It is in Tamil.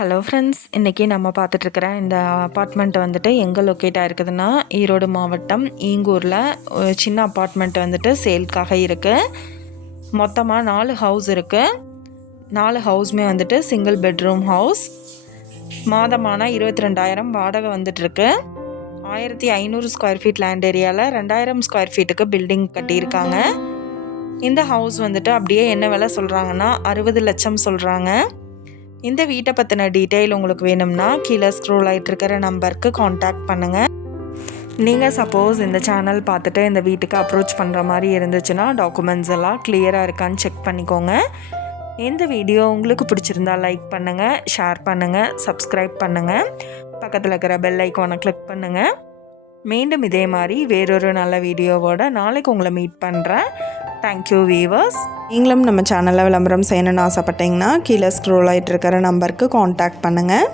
ஹலோ ஃப்ரெண்ட்ஸ், இன்றைக்கி நம்ம பார்த்துட்ருக்கிற இந்த அப்பார்ட்மெண்ட் வந்துட்டு எங்கே லொக்கேட் ஆகிருக்குதுன்னா ஈரோடு மாவட்டம் ஈங்கூரில் ஒரு சின்ன அப்பார்ட்மெண்ட் வந்துட்டு சேல்க்காக இருக்குது. மொத்தமாக 4 ஹவுஸ் இருக்குது. 4 ஹவுஸுமே வந்துட்டு சிங்கிள் பெட்ரூம் ஹவுஸ். மாதமான 22,000 வாடகை வந்துட்டுருக்கு. 1500 ஸ்கொயர் ஃபீட் லேண்ட் ஏரியாவில் 2000 ஸ்கொயர் ஃபீட்டுக்கு பில்டிங் கட்டியிருக்காங்க. இந்த ஹவுஸ் வந்துட்டு அப்படியே என்ன விலை சொல்கிறாங்கன்னா 60 லட்சம் சொல்கிறாங்க. இந்த வீட்டை பற்றின டீட்டெயில் உங்களுக்கு வேணும்னா கீழே ஸ்க்ரோல் ஆகிட்டு இருக்கிற நம்பருக்கு காண்டாக்ட் பண்ணுங்கள். நீங்கள் சப்போஸ் இந்த சேனல் பார்த்துட்டு இந்த வீட்டுக்கு அப்ரோச் பண்ணுற மாதிரி இருந்துச்சுன்னா டாக்குமெண்ட்ஸ் எல்லாம் கிளியராக இருக்கான்னு செக் பண்ணிக்கோங்க. இந்த வீடியோ உங்களுக்கு பிடிச்சிருந்தா லைக் பண்ணுங்கள், ஷேர் பண்ணுங்கள், சப்ஸ்கிரைப் பண்ணுங்கள், பக்கத்தில் இருக்கிற பெல் ஐக்கானை கிளிக் பண்ணுங்கள். மீண்டும் இதே மாதிரி வேறொரு நல்ல வீடியோவோட நாளைக்கு உங்களை மீட் பண்ணுறேன். Thank you viewers. நீங்களும் நம்ம சேனலில் விளம்பரம் செய்யணும்னு ஆசைப்பட்டீங்கன்னா கீழே ஸ்க்ரோல் ஆகிட்டு இருக்கிற நம்பருக்கு காண்டாக்ட் பண்ணுங்கள்.